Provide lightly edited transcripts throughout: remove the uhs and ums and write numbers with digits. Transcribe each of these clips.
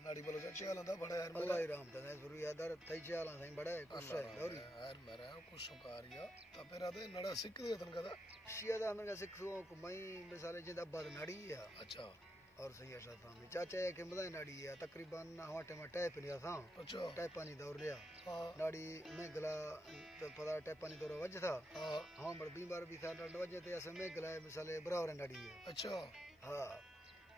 नाड़ी बोलो चाचे आला दा बड़ा यार अल्लाह ही राम तने गुरु यादर थई चाला सही बड़ा कुछ है गौरी यार मेरा कुछ सुकारिया तपेरा दे नड़ा सिक दे तन कदा शिया दा मैं सिखो को मई मिसाले जिंद अब्बा नाड़ी है अच्छा और सही है साहब चाचा के मदा नाड़ी है तकरीबन हवाटे में टैप लिया था अच्छा टैप पानी दौर लिया हां नाड़ी में गला तो पता टैप पानी दौर वज था हां हम बड़ बीमार भी था डंड वजे ते अस में गला मिसाले बराबर नाड़ी है अच्छा हां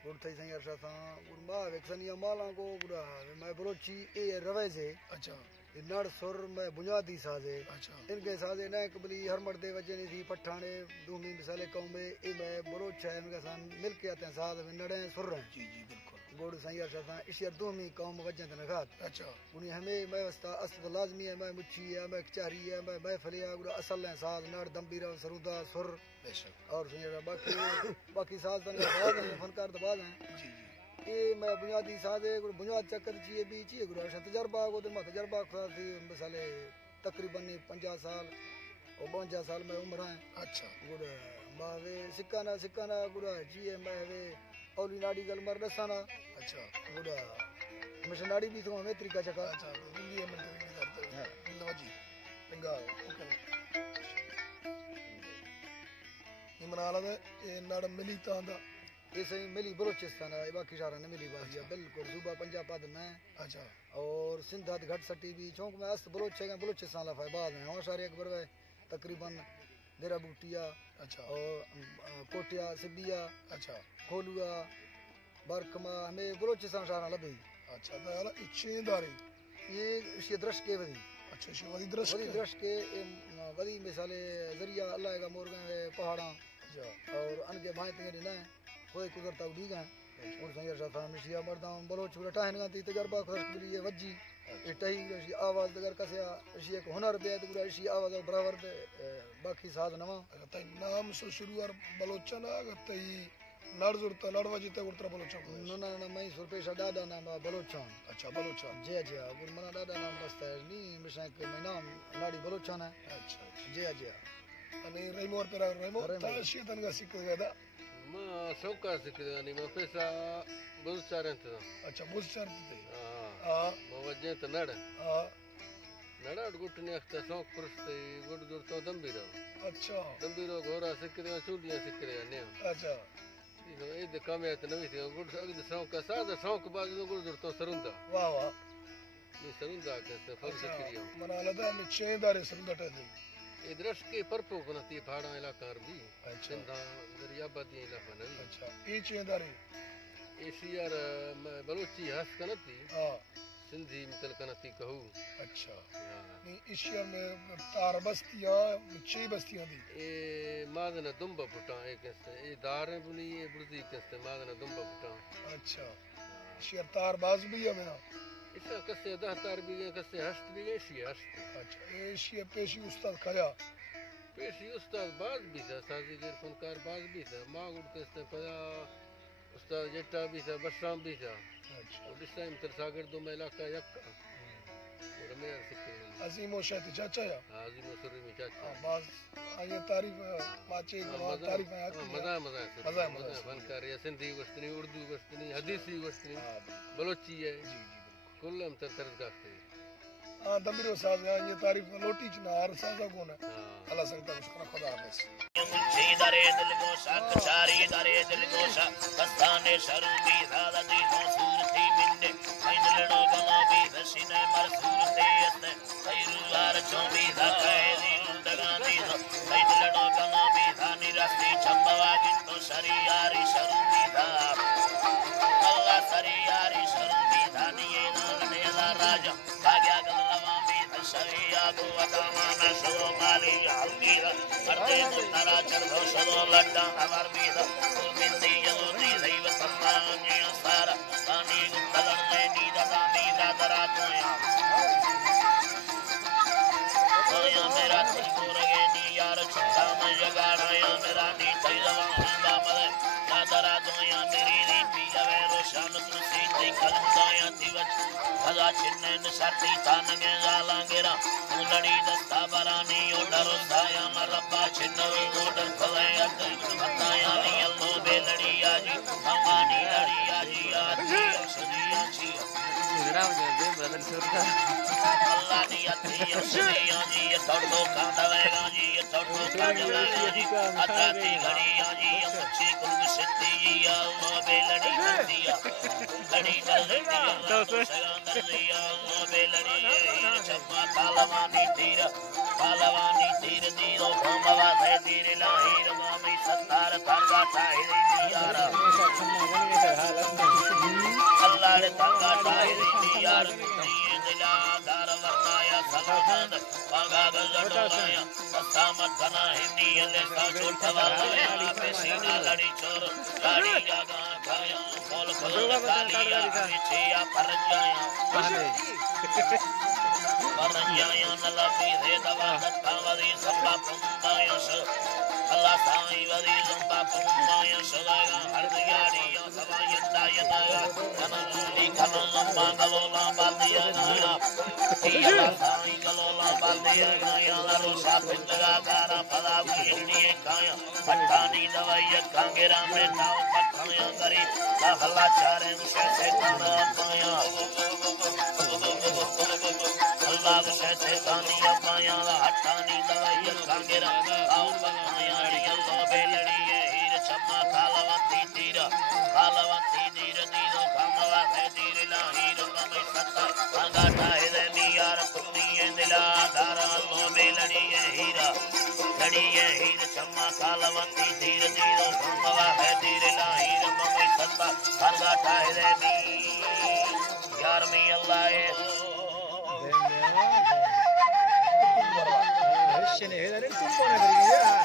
गुड़ थई सही अरसा था गुड़ मा वेक्सनिया माला को गुड़ा मैं बरोची ए रवे से अच्छा नड़ सुर में बुनियादी साजे अच्छा इनके साजे न कबली हर मर्दे वजह नहीं थी पठाने दूमी मिसाले कौमे ए मैं बरोच है इनके साथ मिलके आते हैं साथ में नड़े सुर रहे जी जी बिल्कुल गुड़ सही अरसा था इसी दूमी कौम वजह ते नखात अच्छा उन्हें हमें मैं वस्ता असल लाजमी है मैं मुच्छी है मैं कचारी है मैं फलिया गुड़ असल है साथ नड़ दंबीरा सरूदा सुर बेशक और सही बाकी साज तन बाद हैं फनकार तो बाद हैं जी जी ये मैं बुनियादी साजे गुड़ बुनियाद चक्कर चाहिए भी चाहिए गुड़ अच्छा तजर्बा को तो मैं तजर्बा खा थी मिसाले तकरीबन 50 साल और 52 साल में उम्र है अच्छा गुड़ मावे सिक्काना गुड़ चाहिए मैं वे औली नाड़ी गल मर दसाना अच्छा गुड़ हमेशा नाड़ी भी तो हमें तरीका चका अच्छा तो दिल्ली में करते हैं लो जी पंगा ओके इमरान दे ये नड़ मिली तांदा ऐसे ही मिली बलोचिस्तान है बाकी सारा ने मिली बाजी है बिल्कुल सूबा पंजाब पद में अच्छा और सिंधा घट सटी भी चौक में अस्त बलोचिस्तान लफा बाद में और सारे अकबर वे तकरीबन देरा बूटिया अच्छा और कोटिया सिबिया अच्छा खोलुआ बरकमा हमें बलोचिस्तान सारा लबे अच्छा तो यार इच्छेदारी ये इसी दृश्य के वदी अच्छा शिवाजी दृश्य वदी दृश्य के वदी मिसाले जरिया अल्लाह का मोरगा पहाड़ा अच्छा और अनके भाई तेरे ना कोई गुजरता उड़ी गए और संगर साथा मिशिया मर्दा बलोच उलटा है ना ती तजर्बा खर्च मिली है वजी इटही रशी आवाज दगर कसिया रशी एक हुनर बे तो रशी आवाज बराबर बाकी साध नवा तई नाम से शुरू और बलोचना तई लड़ जुड़ता लड़ वजते उतरा बलोचन ना मैं सुरपेशा दादा नाम बलोचन अच्छा बलोचन जय जय गुर मना दादा नाम मस्त है नी मिशा के मैं नाम नाड़ी बलोचन है अच्छा जय जय अने रेमोर पर रेमो ताशी तनगा सिक गदा मैं शौका सिकदा नहीं मैं पैसा बहुत सारे थे अच्छा बुस चरते हां मैं वजह तो नड़ हां नड़ा गुटने अख्ता शौक प्रस्ते गुड दूर तो दंबीरो अच्छा दंबीरो घोड़ा सिकदा चूलियां सिकरे ने अच्छा ये द कामयात नवी थी गुड अगद शौक का सादा शौक बाद गुड दूर तो सरुंदा वाह वाह ये सरुंदा के फल सिकरियो मना लदा में चेदारे संगठे दी इधरश के परपो कनती पहाड़ा इलाका भी अच्छा सिंधा दरिया बदी इलाका नहीं अच्छा ई चेदारे एशिया बलोची हस कनती हां सिंधी मितल कनती कहू अच्छा नहीं एशिया में तार बस्तियां छह बस्तियां दी ए मादन दुंब फुटा एक ए दारे बुनी ए बुर्दी कस्ते मादन दुंब फुटा अच्छा शेर तार बाज भी है मेरा इसका कस्ते दा तार भी है कस्ते हस्त भी है शी हस्त अच्छा एशिया पेशी उस्ताद खया पेशी उस्ताद बाज भी था साजीगर फनकार बाज भी था मागुड कस्ते पया उस्ताद जट्टा भी था बसराम भी था अच्छा और इस टाइम तरसागर दो मेला का यक्का और मैं सिक्के अजीम और शायद चाचा या हाजी मसूरी में चाचा बाज आये तारीफ माचे को तारीफ है मजा मजा फनकार या सिंधी वस्तनी उर्दू वस्तनी हदीसी वस्तनी बलोची है जी जी कुल्लम तरस गाते हां दमीरो साहब ये तारीफ लोटी च ना हर साजा कोन है अल्लाह संगता शुक्र खुदा हाफिज मुझे दरे दिल गोशा कचारी दरे दिल गोशा दस्ताने शरूबी दादी हो सूरती मिंदे मैंने लड़ो गला भी दशिने मर सूरते अते खैरुलार चोबी दा कैदी उंदगानी दो मैंने लड़ो गला भी धानी रास्ते चंबवा गिंतो शरियारी शरूबी दा अल्लाह शरियारी शरूबी धानी ये नलेला राजा भाग्या गलवा भी शरिया को अदामाना शो माली अलगीरा अर्दे मुतरा चरधो शदो लड्डा अमर बीदा मिंदी यलोदी दैव सम्मान्य सारा पानी गुतलन में नीदा दामीदा दरा तोया मेरा तिलको रगे नी यार छुट्टा में जगाड़या मेरा नी तैलवा हुंदा मले ना दरा दोया मेरी नी पीलवे रोशन तुसी ते कलमदाया दिवच खजा छिन्ने नशर्ती तानगे जालांगेरा उलड़ी दस्ता बरानी ओ डरो साया मरब्बा छिन्नवी मोटर खले अते बताया नी अल्लो बेलड़ी आजी अमानी लड़ी आजी आजी सदिया छी राम जो दे ब्रदर सुरता अल्लाह दी अथी सुनिया जी ये तोड़ो खांदवेगा जी ये तोड़ो खांदवेगा जी अथाती घड़िया जी ये मच्छी कुल सिद्धि या अल्लाह बेलड़ी दिया घड़ी कर दिया सगांदर दिया अल्लाह बेलड़ी ये चम्मा कालवानी तीर दीरो भमवा से तीर लाहीर मामी सत्तार तारगा ताहिर यारा अल्लाह ने तारगा ताहिर यार दिला दार वरनाया सलामत बागा गजड़ोया सामत धना हिंदी ले सा छोटवाया पेशीना लड़ी चोर गाड़ी जागा खाया फल फल कालिया पीछेया परंजाया नलापी से दवा दत्तावरी संबा पुंबायस अल्लाह साई वरी संबा पुंबायस लगा हरदियाड़ी या सवायता यदा कनली कनलम्मा गलोला बादिया नया अल्लाह साई गलोला बादिया नया रोशा पिंडगा गारा फला हिंदी काया पट्टानी दवाई कांगेरा में नाव पठाया करी हल्ला चारे मुझे से काना पाया अल्लाह से कानिया पाया हटानी दवाई कांगेरा आओ बनाया अल्लाह बेलड़ी ये हीर चम्मा कालवती तीर दीरो कामवा है तीर ला हीर ममे सत्ता अंगाटा है मियार कुनी दिला दारा अल्लाह बेलड़ी ये हीर चम्मा कालवती तीर दीरो कामवा है तीर ला हीर ममे सत्ता अंगाटा है मी यार मी अल्लाह ne hele kumpona beriye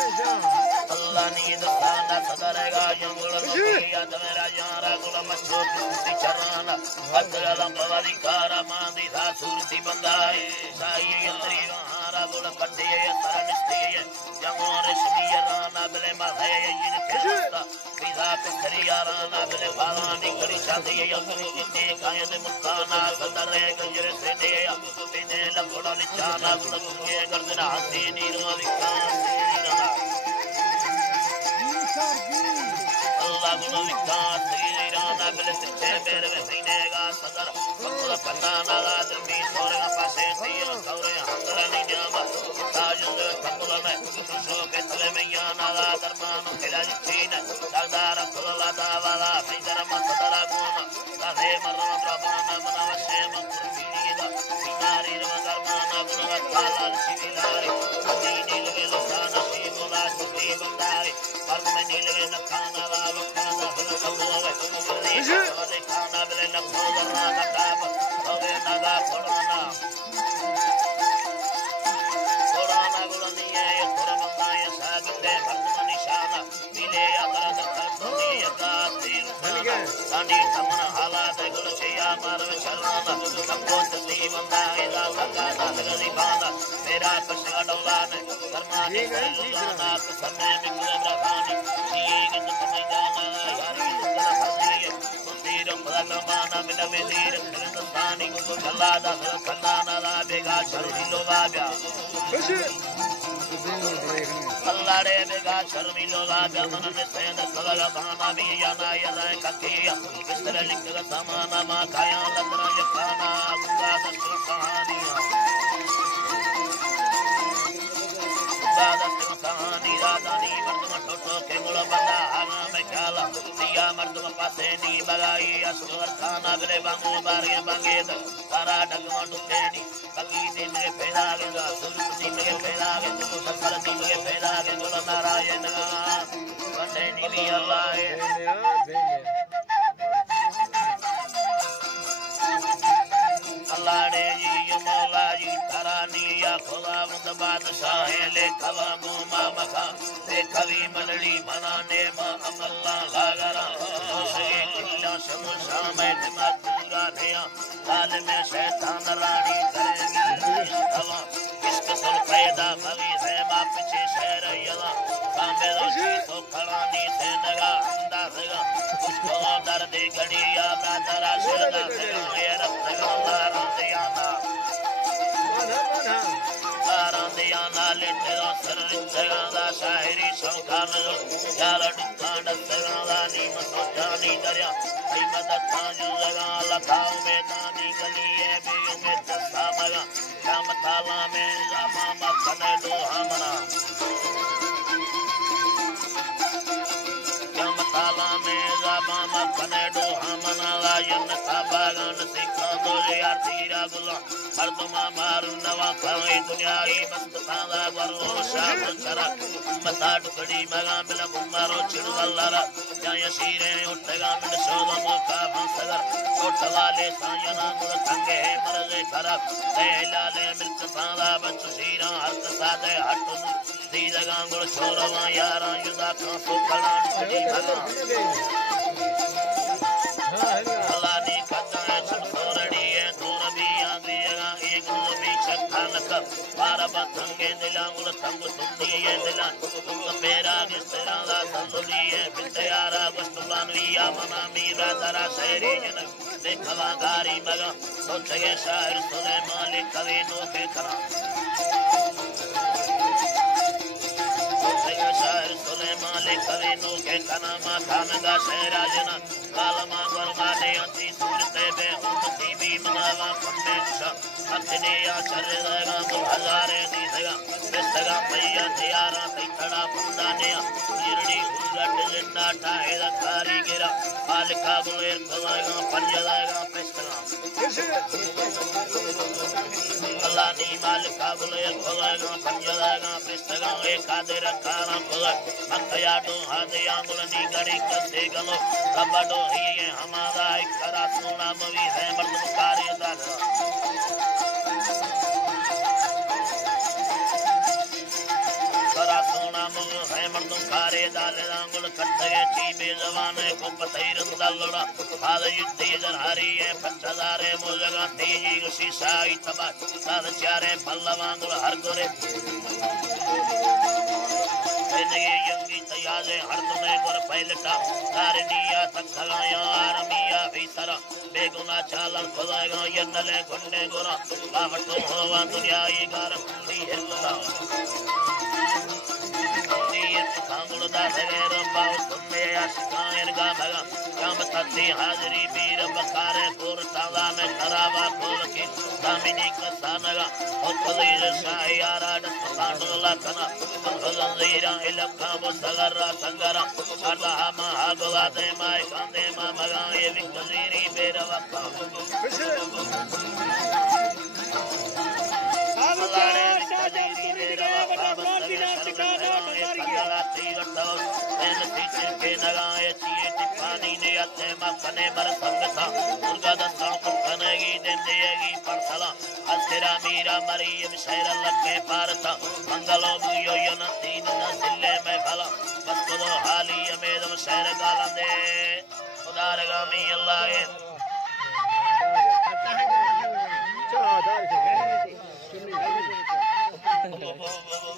अल्लाह ने दफाना सदरेगा यंगुल किया तमेरा यारा गुला मच्छो ती चराना अदला बवादी कारा मांदी सा सुरती बंदाई साई यंत्री हारा गुला पट्टी सरनिस्ती जमोर शमीराना बले माहे इन केस्ता पिदा करियाराना बले बालानी करी शादी यंगुल किते कायद मुस्ताना सदरे गंजरे से दे बिने लबड़ा निचाना गुला के गर्दना हाथी नीरो विकास अल्लाह गुनो विकास लीराना बले तिचे मेरे सीनेगा सदर बकुल कन्ना ला जमी सोरे पासे तीर कौरे हंगरा नियामा ताजुल कबुल में सो के तले में याना ला दरमान खिला जीन सरदार खुला दावाला फिकर मसदरा गुना काहे मरना प्रभाना मनवशे मंत्रीदा बिनारी दरमाना गुना काला शिविलारी दीनी लगे लसाना शिवला सुती बंदारी और में नीले नखाना ला खाना हलकबोवे वाले खाना बले नखो वरना नकाब होवे नगा फोड़ना गुलनिए खुरमंगाए साबिते भक्त निशाना नीले अगर दुनिया का तीर सानी तमन हालात गुल छया मार शर्माना सबको ती बंदाए ला सकाना लगरी बाना मेरा कष्ट डोला ने फरमाने लाना समय में गुल ब्रहानी ये गिन समय जाना यारी गुल फसिए तीर प्रगमाना मिल में तीर हिंदुस्तानी अल्लाह दा खन्ना ला बेगा शर्मी लोगा गया अल्लाह रे बेगा शर्मी लोगा गया मन में सेंद सलगा बाना भी याना याना ककिया इस तरह लिख का समाना मा काया लदरा यखाना गुगा दस्तु कहानियां दादस्तु कहानी रादानी मर्दम टोटो के गुला बंदा आना में ख्याला दिया मर्दम पासे नी बगाई असवर खाना गले बांगो बारियां बांगेद सारा डगमा डुकेनी कली दिन में फैला गया सुरत दिन में फैला गया संकर दिन में फैला गया गुला नारायण वंदे नी अल्लाह अल्लाह ने जी मौला जी तरानी या खुदावंद बादशाह ले खवा गोमा मखा ले खवी मलड़ी बनाने मा अमल्ला लागरा से किला शमशा में मजूरा नेया काल में शैतान रानी करेगी हवा किसके सुन पैदा भली है मा पीछे शहर यला कामेला की तो खड़ानी से नगा अंदाज़गा उसको दर्द घड़ी या दादरा शहदा से ये रब तक रांदियाना वाले तेरा सर जगादा शायरी सौखान यार दुकान सगादा नी मसो जानी दरिया आई मदद ताजू लगा लखाओ में नानी गली है बेयों में दस्ता मगा क्या मताला में लामा मखने दो हमना क्या मताला में लामा मखने दो हमना लायन साबागन सिखा दो यार तीरा गुला मर्दमा मारू नवा खाए दुनियाई मस्त ताला वरो शाम चरा मता टुकड़ी मगा मिला गुमारो चिड़वल्लारा जाय सीरे उठगा मिल सोदा मोका भंसगर उठवाले सायना मुर संगे मरले खरा लाले मिल ताला बच सीरा हक सादे हटुन दीदगा गुल छोरवा यारा युदा का सो कलान कड़ी भगा अलानी कदा छोरड़ी है थोरबी आंदिया एक भी चखानक पार बंगे दिलांगुल संग सुंदी है दिला तुम मेरा गिस्ता संदुली है बिंदयारा गुस्तुलानविया मना मीरा दरा शहरी जन देखवा गारी मगा सोचगे शायर सुलेमान कवि नो के करा शायर सुलेमान कवि नो के कना मा खानगा शहरा जना कालमा गरमा दे अंती सूरते बे उम्मती भी मनावा खम्बे निशा अतने या चले लगा तो हजारे दी सगा बेसगा भैया दियारा ते खड़ा बंदाने जिरड़ी उगट जिन्ना टाहे दा कारीगरा मालिका बुलेर खलागा पंजलागा पेस्तगा अल्लाह नी मालिका बुलेर खलागा पंजलागा पेस्तगा ए कादर कारा खला अखया दो हादे आंगुल नी गड़ी कसे गलो कबडो ही हमारा करा सोना मवी है मर्द कार्य दा सोना मुग है मर्द कार्य दाले आंगुल कट्टे चीबे जवान को पतैर दलड़ा हाल युद्ध जरहरी है 5000 मुजगा तेजी गुसी साई तबा साद चारे पल्लवांगुल हर गोरे ये यंगी तयाजे हर तुने गुर पहलटा तारनिया तखलाया आरमिया भीतर बेगुना चालन खुदाएगा यन्नले गुन्ने गुरा बावटो होवा दुनिया ये गार पूरी हिरता सांगुल दा सगेर बाव तुमे आशिकान गा भगा काम तत्ती हाजरी पीर बखारे पुर ताला में खराबा खोल के दामिनी का सानगा और कलील शाहियारा दस्तानुला कना मंगलंजीरा इलका मुसगरा संगरा अल्लाह महागवा दे माय कांदे मा मगा ये विकलीरी बेरवका के नगाए चीए पानी ने अते मखने बर संगता दुर्गा दस्ता कनेगी देंदेगी परसला असरा मीरा मरियम शहर लगे पारता मंगलो बुयो यन तीन न सिले में भला बस को हाली अमेदम शहर गाला दे खुदारगा मी अल्लाह है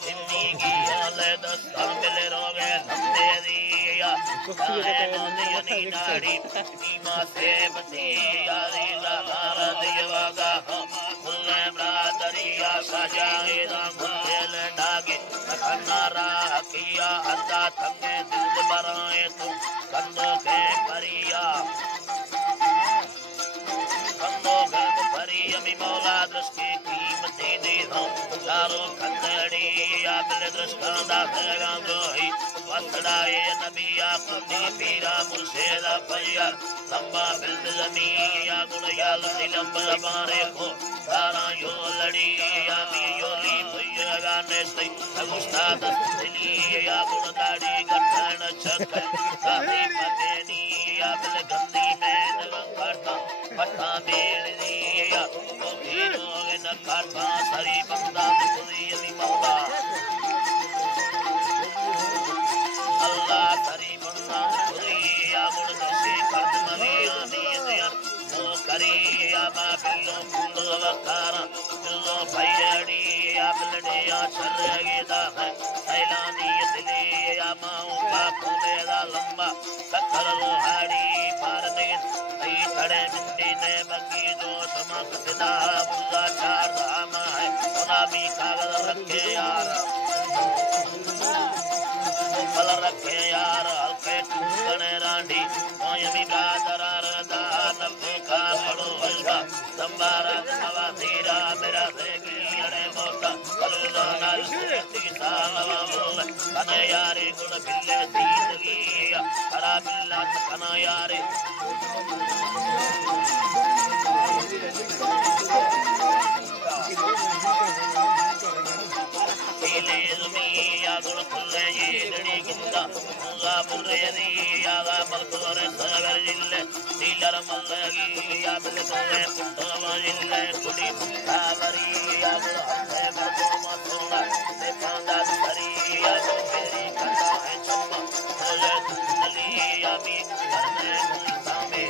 जिंदगी हाले दस्ता मिले रोगे लंबे दिया नदी नाड़ी नीमा से बती यारी लहार दिवागा खुले ब्रादरिया सजाए ना खुले डागे खन्नारा किया अल्लाह तंगे दिल बराए तू कंदो के परिया कंदो के परिया मी मौला दृष्टि कीमती दे दो चारों खंडड़ी आबल दृष्टांदा खगा जोही वसड़ाए नबिया कुनी पीरा मुर्शिदा भैया लंबा बिल्द जमीया गुणयाल दिलंब मारे को सारा यो लड़ी या मी योली भैया गाने से उस्ताद दिली या गुण दाढ़ी गठन छक साथी पतेनी या बिल गंदी में करता पट्टा मेल दिया ओ हीरो न करता सरी बंदा खुदी यमी मौला अल्लाह सरी बंदा खुदी या गुण दसे कर्म मविया दिया तो करी या बाबिलो कुंड वकारा बिल्लो भैड़ी या बिलड़े या छरगे दा है सैलानी दिले या माओ का फूले दा लंबा सखर लोहाड़ी पार दे आई खड़े मिंडी ने बगी जो समक सिदा बुला चार धाम है गुलाबी कागज रखे यार फल रखे यार हल्के टूकने रांडी कोई भी ब्रादरार दान भूखा बड़ो हल्का संबारा नवा तेरा मेरा देगड़े मोटा अल्लाह नाल सुरती सानवा मोल कने यारे गुण बिल्ले दीदगी हरा बिल्ला कना यारे गुण खुले ये लड़ी गिंदा मुंगा बुरे दी यादा मलकोरे सागर जिल्ले नीलर मल्लगी या बिलकोरे पुट्टवा जिल्ले कुड़ी सागरी या हफ्ते मरको मसोना ते पांदा सरी या मेरी कथा है चम्मा मुझे नली या मी करने कोई सामे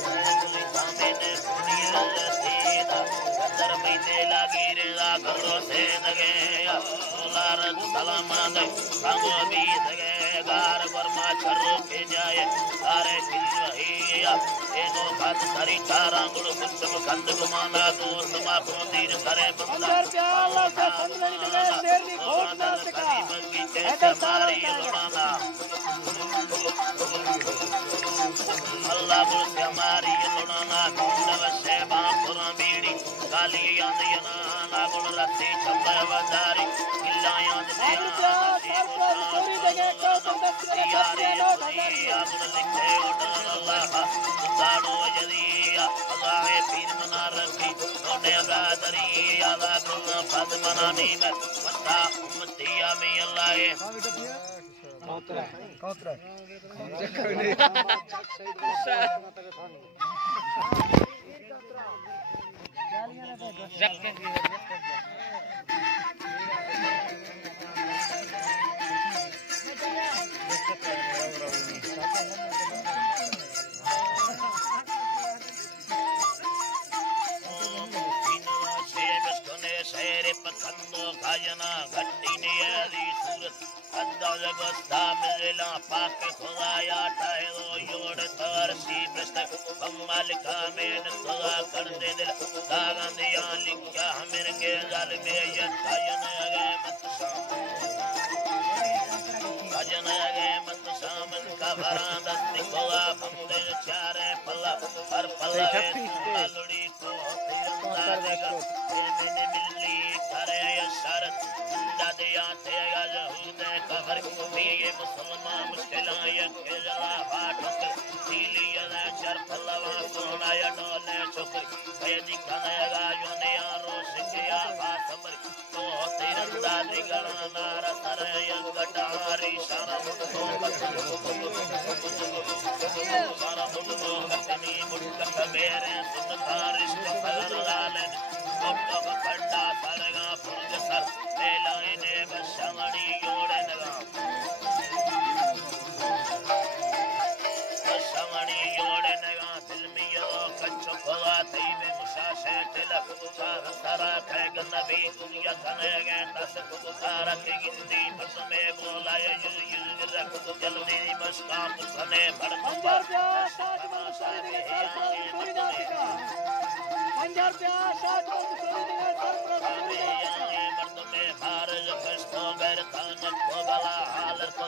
ने कुड़ी ललतीदा अंदर महीने लागी रे ला करो से दगे सोलार सलामत संगो भी दगे गार वर्मा छर्रो के जाए सारे दिलहिया ए दो बात सारी चारा गुण कुछ खंड गुमाना दोस्त मा तीर सरे बंदा अंदर पे अल्लाह का संगलनी के शेर दी खोट ना सका ऐसा सारी लड़ाना अल्लाह गुण से हमारी लड़ाना नवसे बापुरा बीड़ी काली यादियाना ना गुण रत्ती चंबे वदारी किल्ला याद दिया सॉरी जगह को संदस्त यारे या गुण लिखे अल्लाह दाड़ो जदिया अल्लाह पीर मना रखी ओने ब्रादरी यादा गुण फद मनानी में वता उम्मतिया में अल्लाह कौतरा पखंदो खाजना घट्टी नियरी सूरत अद्दा जगस्ता मिला पाक खुदाया टाइलो योड़ तर सी प्रस्त कमाल का में खुदा कर दे दिल दागंदिया लिखा मेरे के गल में ये तायन गए मत सामन का भरांदा निकोला बंदे चारे पल्ला हर पल्ला लुड़ी को तिरंदा देगा मैंने मिली करे शरत दादे आते यहूदे कबर ये मुसलमान मुश्किलां के जला बाट सीली ये चर पल्ला सोना या डोले चुक ये दिखानेगा योने यारो सिया बात मर तो तिरंदा देगा नारा सरे या गटारी शरम तो सारा मुल्को कतनी मुल्क मेरे सुनतारिश फललालन अब खड्डा सड़गा पुरज सर मेलाने बशमड़ी योड़े नगा बशमड़ी योड़े नगा दिल में यो कच्चो खोला थी में मुशाशे तिलक सारा सारा खैग नबी दुनिया कने गए दस सारा के गिंदी बस में बोला ये रख जल्दी मस्का कने भड़ अंदर पे साथ में सोनी के सर पर सोनी ना सका अंदर पे साथ में सोनी के सर पर सोनी ना सका मर्द में हारज फस्तो गैरतान को गला हालत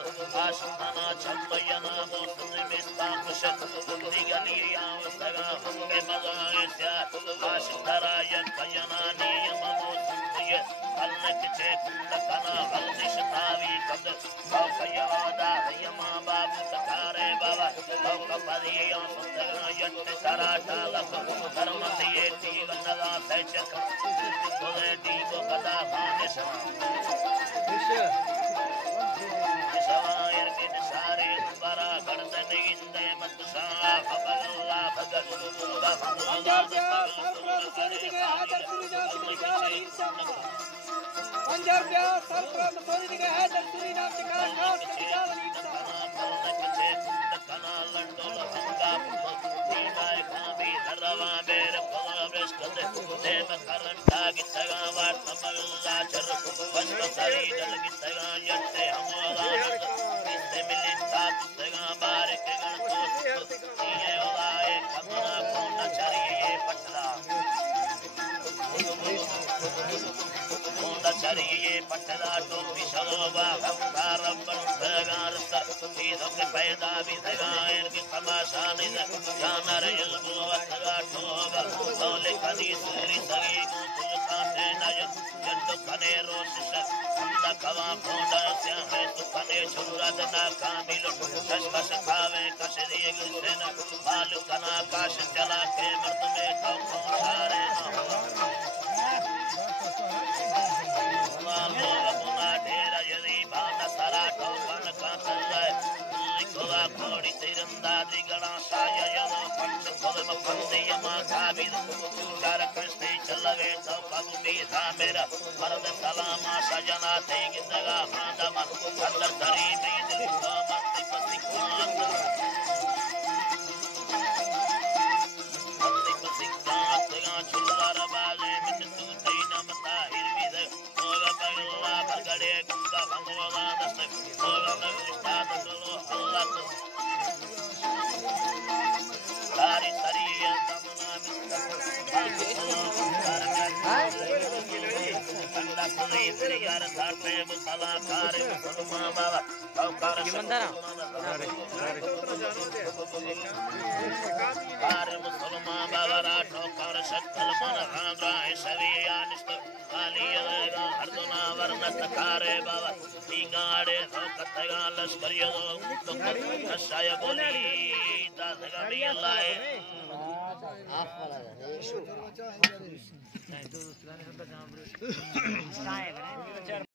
आशिकाना छम्बयना मौसम में स्ताकुश बुद्धि गलिया सगा हमके मजाए से आशिक दरायत कयना नियम मौसम ये अल्लाह के कुंड कना हल्दिश तावी कद कयवादा यमा बाबू तकारे बाबा कपरिया सतगना यट सराटा लख धर्मतिये जीवनला सचक तोले दीगो कदा भानिश शवायर के सारे बरा गर्दन इंदे मत सा फबल्ला भगत अंदर पे सर पर सोनी के हाथ सुनी ना सका अंदर पे सर पर सोनी के हाथ सुनी ना सका खास के जावली कना लंडोल हंगा दीनाय खाबी धरवा बेर पलवेश कदे देव करंटा गितगा वाट मल्ला चर बस सरी जल गितगा यते हमला इसे मिलिता गितगा बार के गण ये ओलाए खबरा कोन चरिए पटला पटदा टोपी सलोबा हफ्तार बरगार सर चीजों के पैदा भी सगायर की तमाशा नहीं जानर इल्मु वतगा ठोगा बोले कदी सूरी सगी को काटे नज जंदो कने रोश अंदा कवा फोड़ा से है तो कने छुरा दना कामिल कश कश खावे कश दिए गुलशन बाल कना काश चला के मर्द में तो सारे कोड़ी तिरंदाजी गणा साया यदो पंच पदम पंदे यमा काबिल चार कष्टे चलवे तो कबू भी था मेरा मर्द सलामा सजना थे गिंदगा मादम अंदर धरी बीज को मत पति कुआंत पति पति कांत गा चुल्लार बाजे मिन तू तैना मता हिरविद होगा पगला भगड़े गुंगा भंगवा दस्त होगा नगुस्ता दलो अल्लाह सारी सरिया तमना अंदा कोई यार धारते मुसला कार मुसलमान बाबा औकार मंदरा कार मुसलमान बाबा राठो कार शक्ल मन हांद्रा सविया निस्त काली लगा हरदना वर्णत कारे बाबा गाड़े तो कतगा लश्करियो तो कसाय बोली दादगा भी लाए आप वाला है